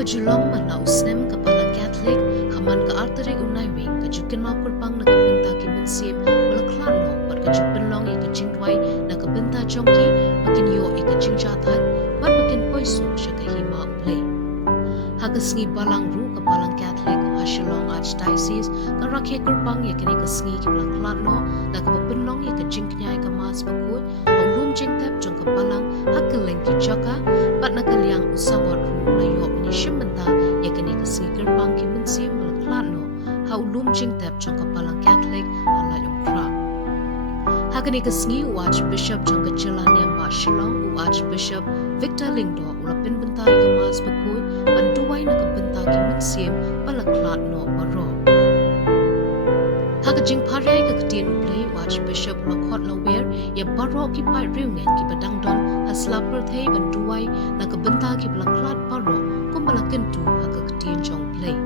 Majulong man na usnem kapala Catholic kaman ka artery unay wing kajukin mau kurpang na kabenta ki mensim wala klano pat kajupin long i kajingway na kabenta jongki makin yo i kajingjatan pat makin poiso siya kahima play. Hagasngi balang ru kapalang Catholic Markhylliang Archdiocese kan rakhe kurpang ya kini kasngi ki bala klano na kabapin long i kajingknyay ka mas bakut lum jing tap jong kapalang hakkeleng ki jaka pat nakaliang usangot ru na yo ni shimbenta ya kini kasngi kurpang ki mensim wala klano hau lum jing tap jong kapalang Catholic hala yung kra. Hakani kasngi Archbishop jong kachilan Markhylliang Archbishop Victor Lyngdoh ula pinbentai ka mas bakut panduay na kabenta ki mensim wala klano maro. Hakajing paray ka katin uplay Archbishop Rakot Lawer ya baro ki pai riungan ki badangdon hasla perthai banduay na kabenta ki balaklat baro kumbala Kyntu haka katin jong play.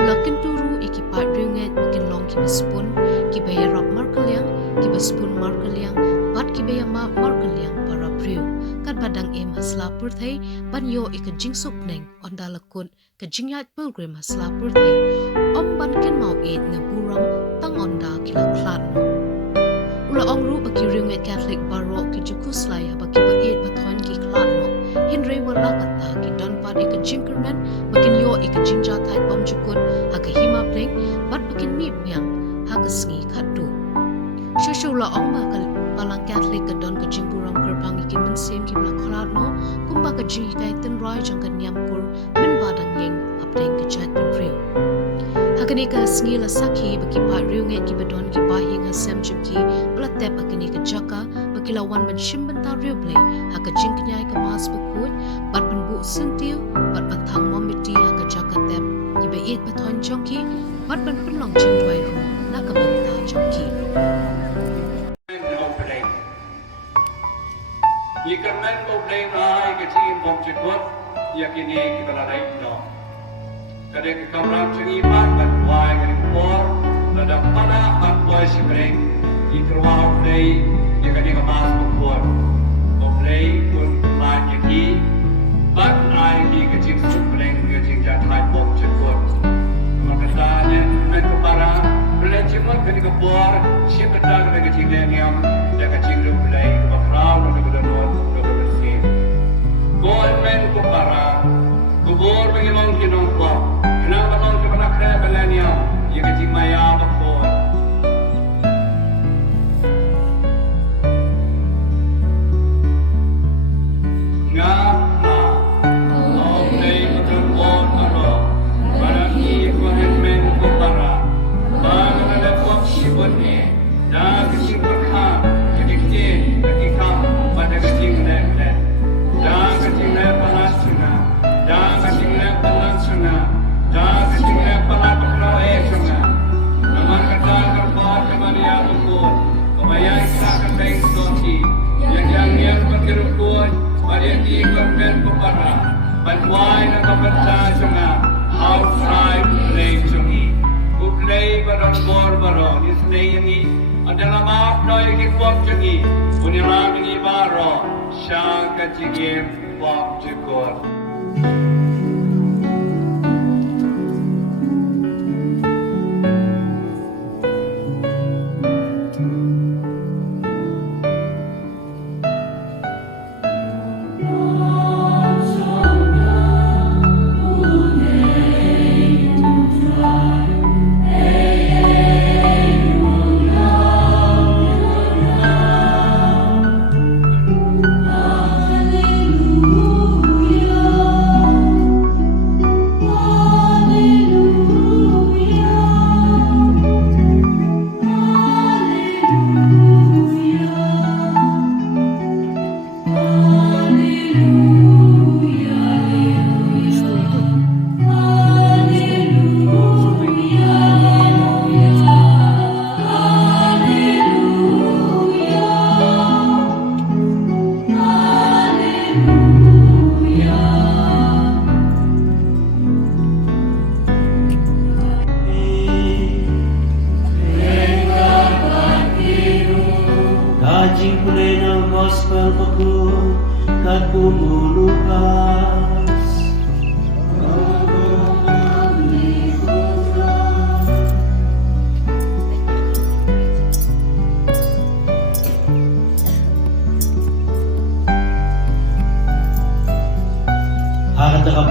Ula Kyntu ru iki pai riungan makin long ki Sbun ki Ïarap Markhylliang ki Sbun Markhylliang bat ki Ïamap Markhylliang para priu kat badang em hasla perthai ban yo ikajing sukneng onda lakun kajingyat pilgrim hasla perthai om ban ken mau et na buram tang onda kila klatno. Ula ong ru baki riungat Catholic baro ki jukuslay baki baet bathon ki klatno Henry wala kata ki don pat ikajingkermen bakin yo ikajingjatai bom jukun haka hima pleng bat bakin mi miang haka sngi khatdu. Shushu la ong bakal palang Catholic ka don kajingburam kerpang iki mensim ki bala klatno kumba kajing kai tenrai jang kan nyamkur men badang yeng apdeng kajat penriu. Hakani ka sngi la sakhi baki pat riunget ki badon ki bahing asem jiki bala tep akani ka jaka baki lawan man shimbenta riu play haka jingknyai ka mas bakut bat penbu sentiu bat bantang momiti haka jaka tep ki bait bathon jongki bat ban penlong jingwai ru na ka banta jongki. Ikan men ko blame na ikatin bom chikot yakini kita lalai no. Kadang kamram ceri mat buai kali por ladang pada mat buai sibreng ikrwa play yakini kemas bukor. Play pun mat yaki bat ai ki kecing sibreng kecing jatai bom chikot. Maka tanya men ko para play cimot kini kepor sibreng kecing leniam dan kecing lu play bakrau dan Golmen ko para kubur bangimong kinongko kenapa non ke panak rebelania ya kecing maya bakor ngapa oh nei betul bon aro para ni ko men ko para bang ada kok sibun ni dah kecing berkha kecing ketika pada kecing rebel dah kecing palasuna dah kecing palasuna dah kecing palakro esuna naman kadal kerbat kemania tukul kemayai sakan baik soti yang berkerukun pada di konven kupara bantuai na kapenta sunga outside play sungi play barang bor barang isnei yangi adalah maaf noi ki kuam sungi punira mingi baro Shaka Jigim Bom Jikor.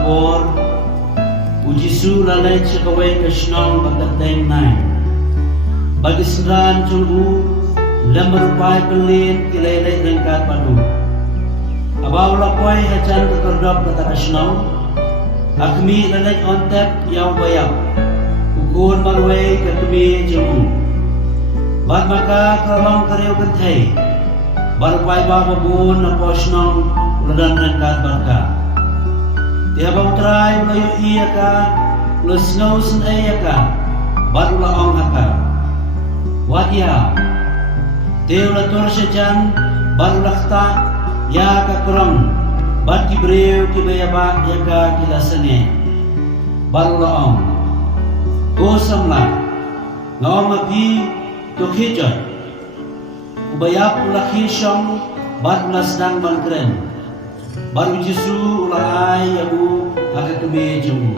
kor uji su lalai cakawai kashnong bagateng nai bagi seran cunggu lembar pai pelin kilelai rengkat padu abaw lakwai hajan keterdap kata kashnong akmi lalai ontep yang bayam ukun marwai ketumi cunggu bad maka kerong kareu kentai bar pai ba babun na poshnong ulan rengkat barka dia bang try melayu iya ka lesnau sen iya ka baru la ong ka wadia teu la tor sejan baru la kta ya ka krong bat ki breu ki baya ba ya ka kilasane baru la ong go samla ngom api to khijat ubaya pula khishong bat la sedang bangkren baru Jesu ulai yabu agak keme jemu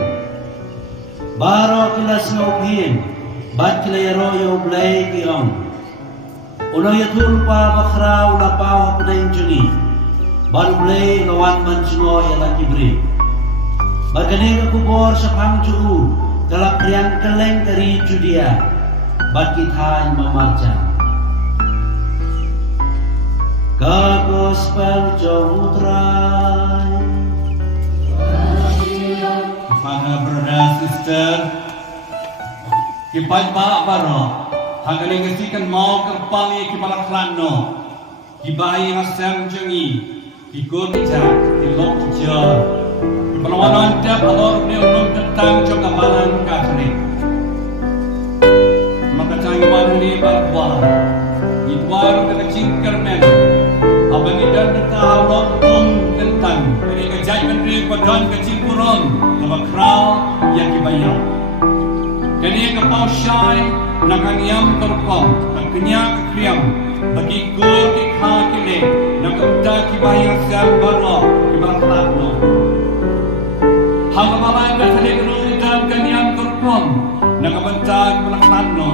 baro kilas ngopien bat kilayaro yo blai kiong uno yatul pa bakra ula pa hapdain juni baru blai lawan manjuno yalan kibri bagane ka kubor sa pangju kalap riang keleng dari Judea bat kita mamarja ka gospel jomutrai. Father, brother, sister, kipat ba baro, hagaling kesikan mau kerpangi kipala klano, kibai ngasam jengi, kikut kijak, kilok kijak, kipalawanan tiap alor ni ulung tentang jong amalan Katolik. Maka canggih warni balbuah, itwaru kekecing kermen. Abang idan tentang lotong tentang ini kejai menteri padan kecil kurang nama kral yang dibayar. Kini kapau syai nak Ïam terpom, nak kenyak kriam bagi gur kikha kile nak udah kibayar siam baru kibarat no. Hal malam berselik rudan Ïam terpom nak bentar kibarat no.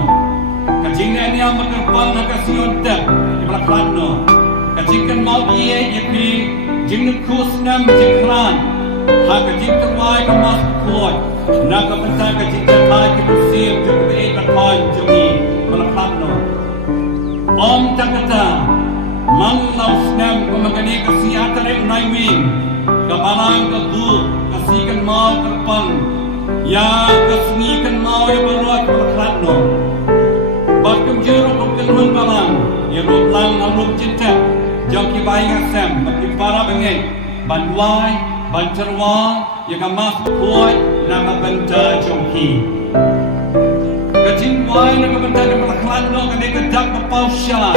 Kajingnya Ïam terpom nak kasion tep kibarat no. Kajikan mau dia yakni jingnu kusnam jiklan ha kajik wai ka mas kuat nak pentai kajik tai ki musim jong be ka kon jongi malakno om takata man lausnam ko magani ka si atare nai wing ka balang ka du kasikan mau terpang ya kasnikan mau ya baruat malakno bakum jero ko kelun balang ya ruplang aluk cinta jom kibai ngasam bagi para bengen banwai bancerwa yang amas kuat nama benta jongki kajing wai nama benta nama klano kene kedak bapau syai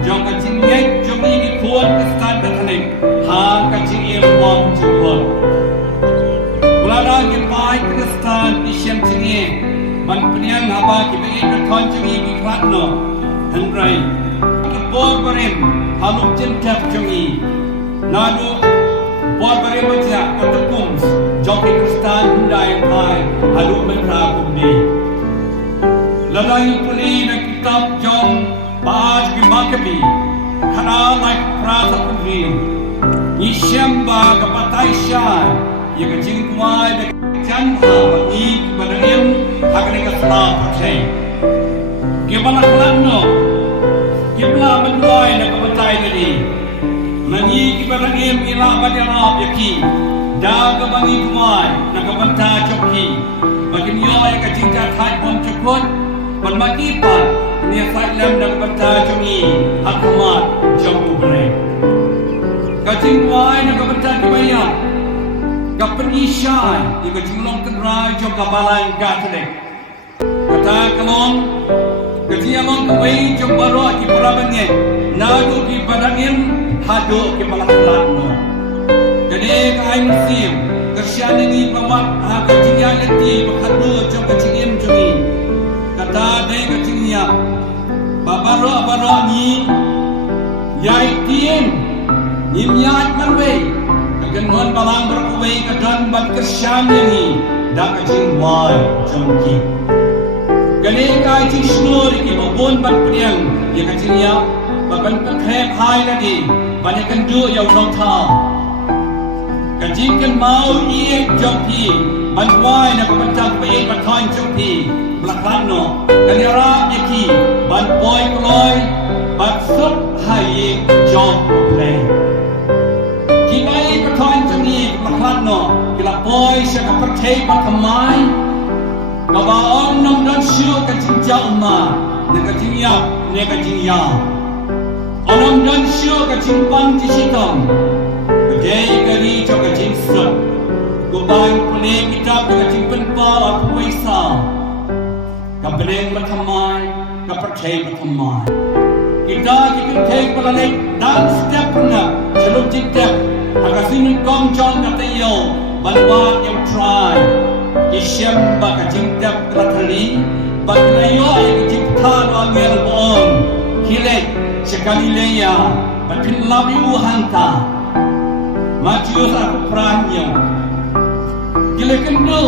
jom kajing yek jom ini kuat kestan datang ha kajing ia wang jemput kulada kibai kestan isyam jengi ban peniang haba kibai keton jengi klano hendrai kebor berim haluk jentap jengi nadu buat berimbaca ketepung joki kristan hundai pai haluk mentra kumni lalai puli na kitab jom baaj ki makabi khana like prasa kumni isyamba kapatai syai ya kajing kuai de janha bagi badangim hakane ka salam patai gimana kelano Kibla mendoai nak kebetai tadi. Nanti kibarang im Ïarap Ïarap yaki. Dah kebangi kumai nak kebetai joki. Bagi nyoy kajingka thai pom cekut. Bermaki pan ni sai lem nak kebetai jongi. Hakumat jom ubre. Kajing kumai nak kebetai kibayang. Kapen isyai di kajing long kedrai jom kabalan Katolik. Kata kalong Kejiyamang kawai jom baru ki perabangan nadu ki padangin hadu ki palaklatno jadi kai musim kersian ini bawat ha kejiyan leti hadu jom kejiyam jumi kata dai kejiyam babaro ni yai tiem nimyat marwe kegenwan balang berkawai kedan ban kersian ini dak kejing wai jom ki Kani kai ci snor ki babon ban priang ya kacinya bagan ka khep hai lagi banyak kendu ya long tha Kajing kan mau iek jopi bantuai nak kebencang peik bertuan jopi belakang no kan Ïarap yaki bantuai keloi baksud hai jom leh kibai bertuan jopi belakang no kila boy syaka pertei berkemai kabaon nom dan syur kajing jauh ma nak kajing yak nak kajing yak onom dan syur kajing pang jisitong Kejai kari cho kajing sep Kubang pening kitab kajing penpa aku wisa Kapeneng bertamai Kapercay bertamai Kita take pelalek dan step pernah Celuk jitep Hakasin kong jong kata iyo Banwa yang try Isyam ba kajing tep keratali Baglayo ay kajing tan wa ngelbon Hilek sekali leya Batin labi uhanta Matius aku peranyo Gila kendo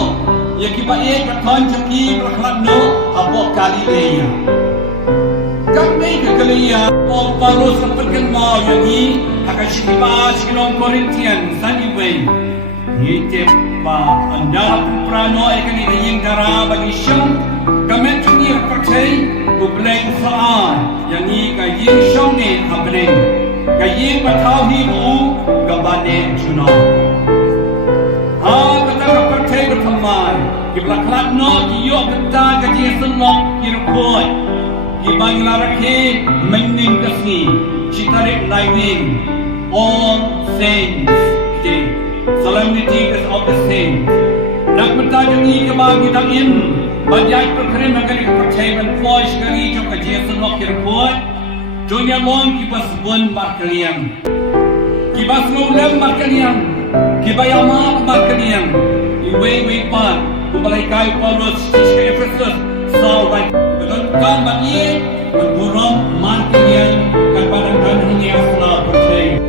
Ya kiba bertuan joki berkelano Apa kali leya Kami kekaliya O Paulus sempatkan mau yang ini Akan sikiba sikilong Korintian Saniway Ngitip pa Anda perano ikan ini yang darah bagi syong Kami tungi percaya Bubleng saan Yang ini kaying syong ni Hableng Kaying patau hibu Gabane junau kata percaya berteman Kibla kelak no Kiyok kata kaji senok Kirukoi Kibang laraki Mening kasi Citarik naiving All saints day Solemnity of the saints Nak bertajang ni kebang kitangin Bajai perkering Magari kepercaya Menfoy sekali Jom kaji senok Kirukoi Dunia long kiba Sbun Markhylliang Kiba Sngulem Markhylliang Kiba Ïamap Markhylliang Iwe pan Kumbalay kayo Paulus Sishka Ephesus Salway Bedonkan Magi Berburong Markhylliang Kadpadangkan Hingga Asla Percaya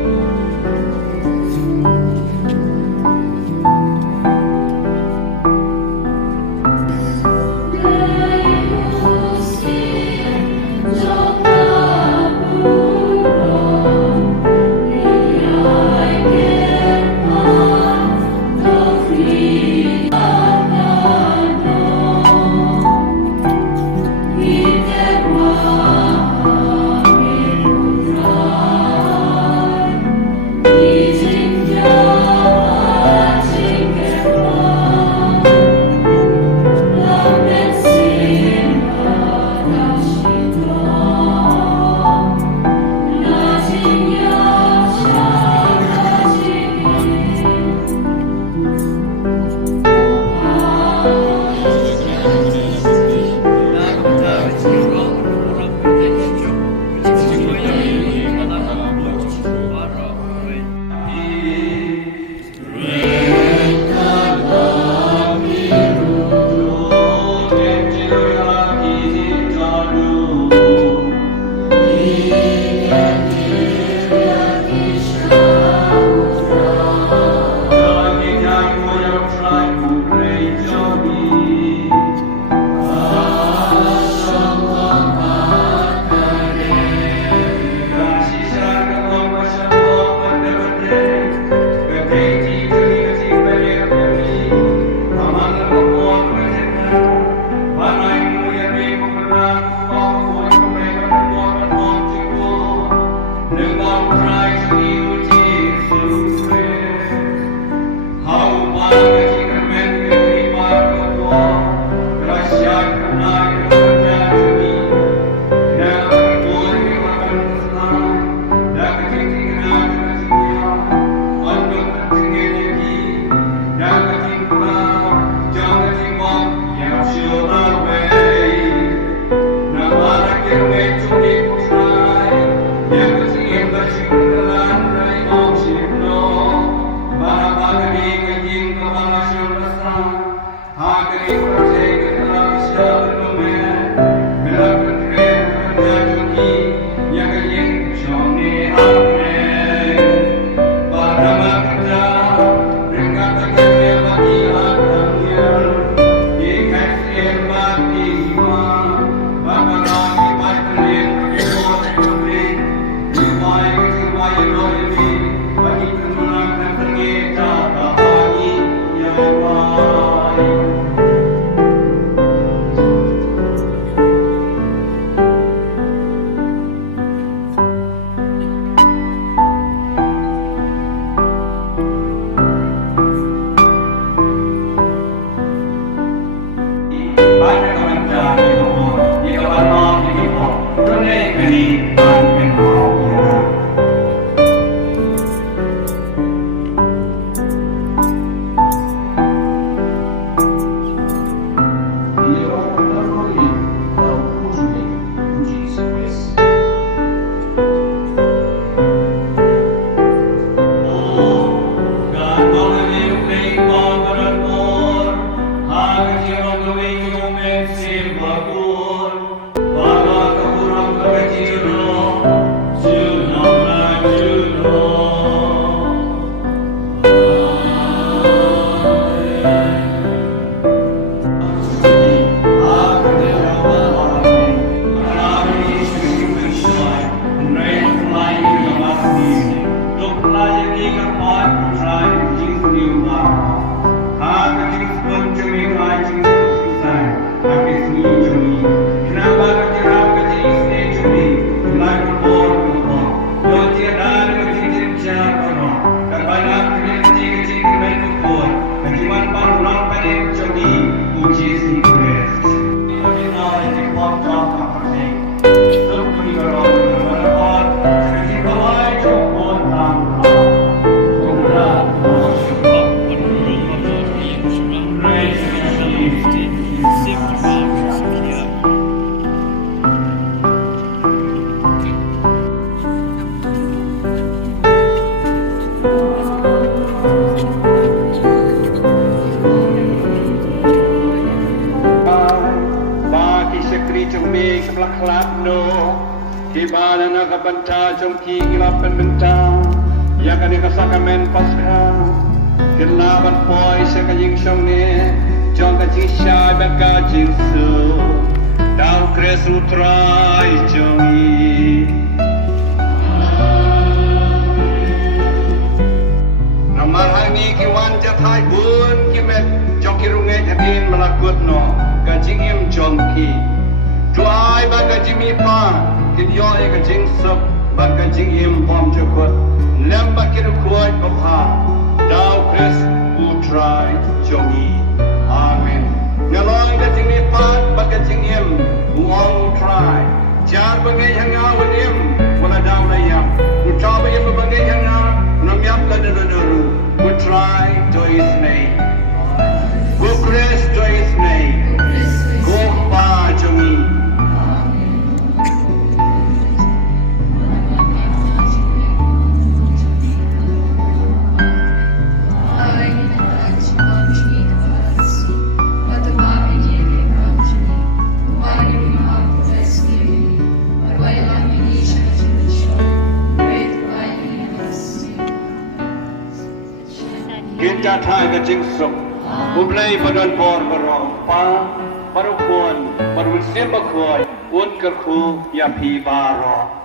Gimana nak bentah jongki Ïarap bentah ya kan ni kasakamen pasca kelaban poi sekajing song ni jong kajing syai baka jing su dau kresu trai jongi namar hani kiwan jatai bun kimet jong kirunge jadin melakut no kajing im jongki tuai baka jimi pa kin yo e kajing sup baka jing im pom jokot lem bakin kuai kopha dau kres utrai jongi amen ngaloi kajing ni pat baka jing im uang utrai jar bangai hanga wanim wala dau layam utra bayam bangai hanga namyap la daru utrai to his name go kres to his name go pa jongi Kita thai ka jing sup bublai padon por barong pa barukon barun sim bakoi un ka khu ya phi baro